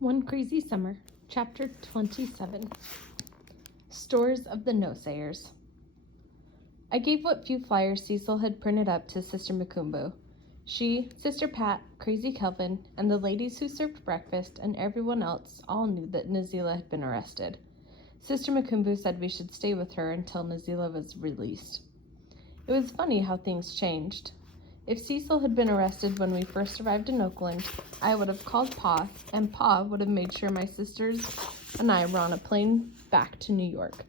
One Crazy Summer, Chapter 27. Stores of the No-Sayers. I gave what few flyers Cecil had printed up to Sister Makumbo. She, Sister Pat, Crazy Kelvin, and the ladies who served breakfast and everyone else all knew that Nazila had been arrested. Sister Makumbo said we should stay with her until Nazila was released. It was funny how things changed. If Cecil had been arrested when we first arrived in Oakland, I would have called Pa, and Pa would have made sure my sisters and I were on a plane back to New York.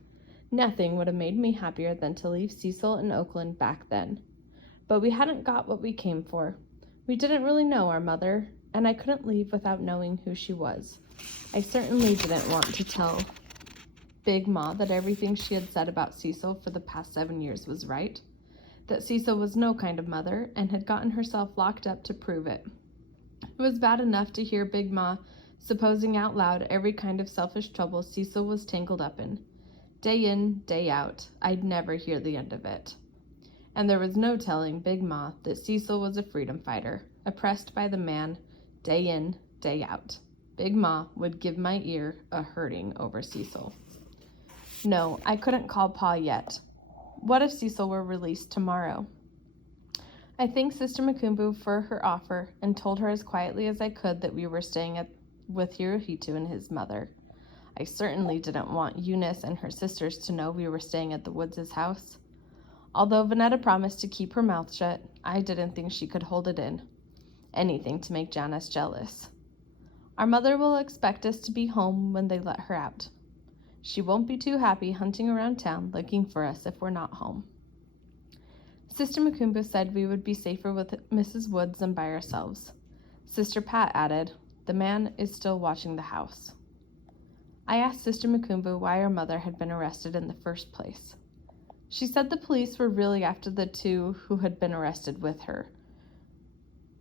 Nothing would have made me happier than to leave Cecil in Oakland back then. But we hadn't got what we came for. We didn't really know our mother, and I couldn't leave without knowing who she was. I certainly didn't want to tell Big Ma that everything she had said about Cecil for the past 7 years was right. That Cecil was no kind of mother and had gotten herself locked up to prove it. It was bad enough to hear Big Ma supposing out loud every kind of selfish trouble Cecil was tangled up in. Day in, day out, I'd never hear the end of it. And there was no telling Big Ma that Cecil was a freedom fighter, oppressed by the man, day in, day out. Big Ma would give my ear a hurting over Cecil. No, I couldn't call Pa yet. What if Cecil were released tomorrow? I thanked Sister Makumbo for her offer and told her as quietly as I could that we were staying with Hirohito and his mother. I certainly didn't want Eunice and her sisters to know we were staying at the Woods' house. Although Vanetta promised to keep her mouth shut, I didn't think she could hold it in. Anything to make Janice jealous. Our mother will expect us to be home when they let her out. She won't be too happy hunting around town looking for us if we're not home. Sister Makumbo said we would be safer with Mrs. Woods than by ourselves. Sister Pat added, "The man is still watching the house." I asked Sister Makumbo why our mother had been arrested in the first place. She said the police were really after the two who had been arrested with her.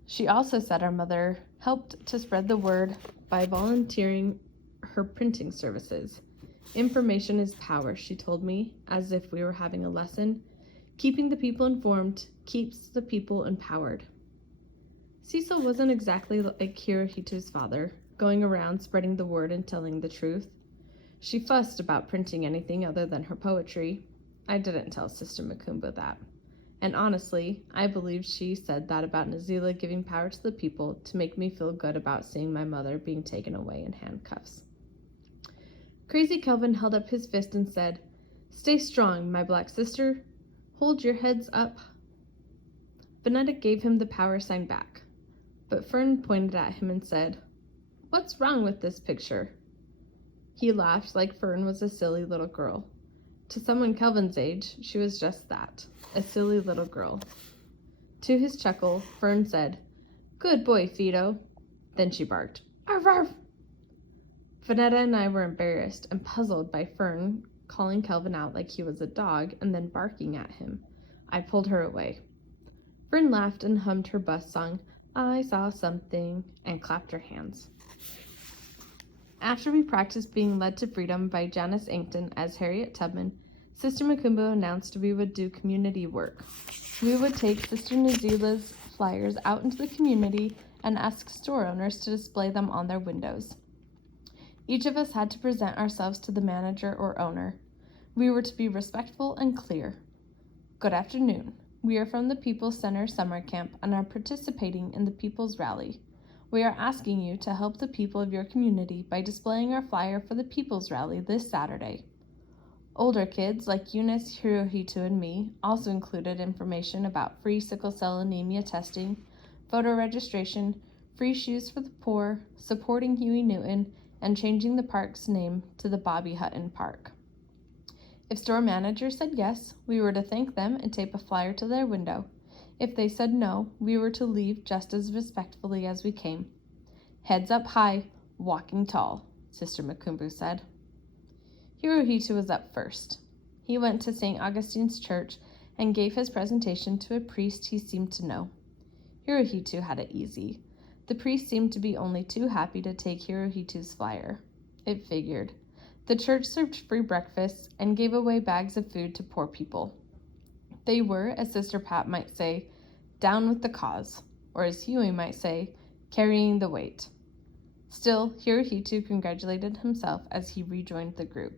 She also said our mother helped to spread the word by volunteering her printing services. Information is power, she told me, as if we were having a lesson. Keeping the people informed keeps the people empowered. Cecil wasn't exactly like Hirohito's father, going around spreading the word and telling the truth. She fussed about printing anything other than her poetry. I didn't tell Sister Makumbo that. And honestly, I believe she said that about Nazila giving power to the people to make me feel good about seeing my mother being taken away in handcuffs. Crazy Kelvin held up his fist and said, "Stay strong, my black sister. Hold your heads up." Vanetta gave him the power sign back, but Fern pointed at him and said, "What's wrong with this picture?" He laughed like Fern was a silly little girl. To someone Kelvin's age, she was just that, a silly little girl. To his chuckle, Fern said, "Good boy, Fido." Then she barked, "Arf, arf." Vanetta and I were embarrassed and puzzled by Fern calling Kelvin out like he was a dog and then barking at him. I pulled her away. Fern laughed and hummed her bus song, "I Saw Something," and clapped her hands. After we practiced being led to freedom by Janice Inkton as Harriet Tubman, Sister Makumbo announced we would do community work. We would take Sister Nazila's flyers out into the community and ask store owners to display them on their windows. Each of us had to present ourselves to the manager or owner. We were to be respectful and clear. "Good afternoon. We are from the People's Center Summer Camp and are participating in the People's Rally. We are asking you to help the people of your community by displaying our flyer for the People's Rally this Saturday." Older kids like Eunice, Hirohito, and me also included information about free sickle cell anemia testing, voter registration, free shoes for the poor, supporting Huey Newton, and changing the park's name to the Bobby Hutton Park. If store managers said yes, we were to thank them and tape a flyer to their window. If they said no, we were to leave just as respectfully as we came. "Heads up high, walking tall," Sister Makumbo said. Hirohito was up first. He went to St. Augustine's Church and gave his presentation to a priest he seemed to know. Hirohito had it easy. The priest seemed to be only too happy to take Hirohito's flyer. It figured. The church served free breakfasts and gave away bags of food to poor people. They were, as Sister Pat might say, down with the cause, or as Huey might say, carrying the weight. Still, here he too congratulated himself as he rejoined the group.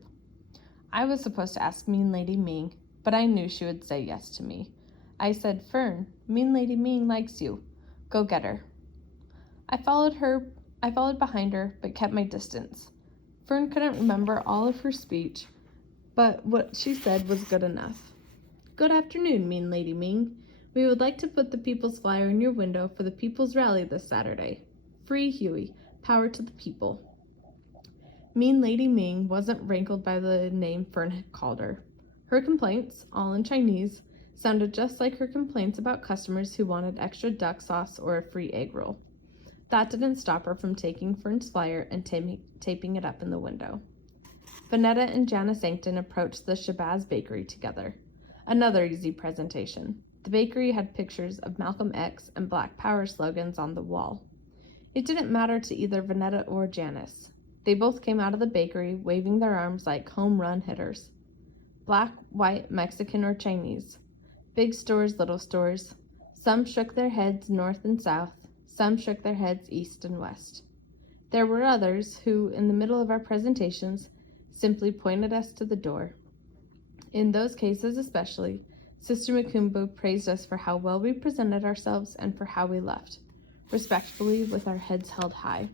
I was supposed to ask Mean Lady Ming, but I knew she would say yes to me. I said, "Fern, Mean Lady Ming likes you. Go get her." I followed behind her, but kept my distance. Fern couldn't remember all of her speech, but what she said was good enough. "Good afternoon, Mean Lady Ming. We would like to put the People's Flyer in your window for the People's Rally this Saturday. Free Huey, power to the people." Mean Lady Ming wasn't rankled by the name Fern had called her. Her complaints, all in Chinese, sounded just like her complaints about customers who wanted extra duck sauce or a free egg roll. That didn't stop her from taking Fern's flyer and taping it up in the window. Vanetta and Janice Ankton approached the Shabazz Bakery together. Another easy presentation. The bakery had pictures of Malcolm X and Black Power slogans on the wall. It didn't matter to either Vanetta or Janice. They both came out of the bakery waving their arms like home run hitters. Black, white, Mexican, or Chinese. Big stores, little stores. Some shook their heads north and south. Some shook their heads east and west. There were others who, in the middle of our presentations, simply pointed us to the door. In those cases especially, Sister Makumbo praised us for how well we presented ourselves and for how we left, respectfully with our heads held high.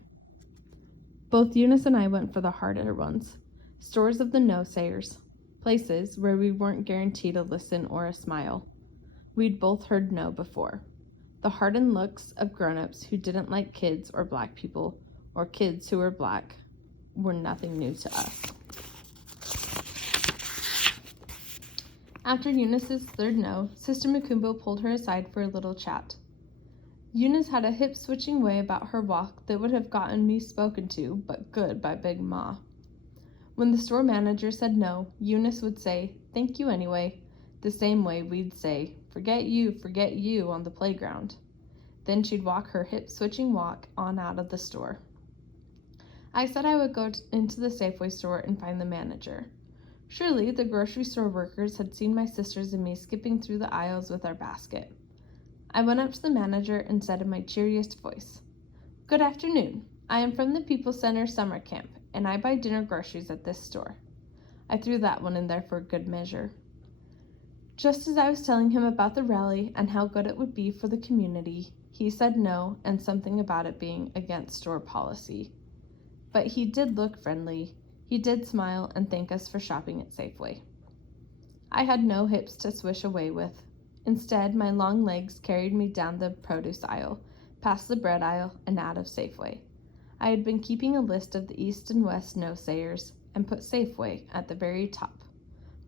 Both Eunice and I went for the harder ones, stores of the no-sayers, places where we weren't guaranteed a listen or a smile. We'd both heard no before. The hardened looks of grown-ups who didn't like kids or black people, or kids who were black, were nothing new to us. After Eunice's third no, Sister Makumbo pulled her aside for a little chat. Eunice had a hip-switching way about her walk that would have gotten me spoken to, but good, by Big Ma. When the store manager said no, Eunice would say, "Thank you anyway," the same way we'd say, forget you" on the playground. Then she'd walk her hip-switching walk on out of the store. I said I would go into the Safeway store and find the manager. Surely the grocery store workers had seen my sisters and me skipping through the aisles with our basket. I went up to the manager and said in my cheeriest voice, "Good afternoon. I am from the People's Center summer camp, and I buy dinner groceries at this store." I threw that one in there for good measure. Just as I was telling him about the rally and how good it would be for the community, he said no and something about it being against store policy. But he did look friendly. He did smile and thank us for shopping at Safeway. I had no hips to swish away with. Instead, my long legs carried me down the produce aisle, past the bread aisle, and out of Safeway. I had been keeping a list of the east and west no-sayers and put Safeway at the very top.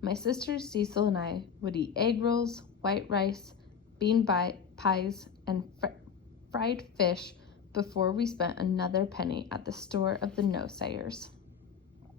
My sisters Cecil and I would eat egg rolls, white rice, bean pies, and fried fish before we spent another penny at the store of the no-sayers.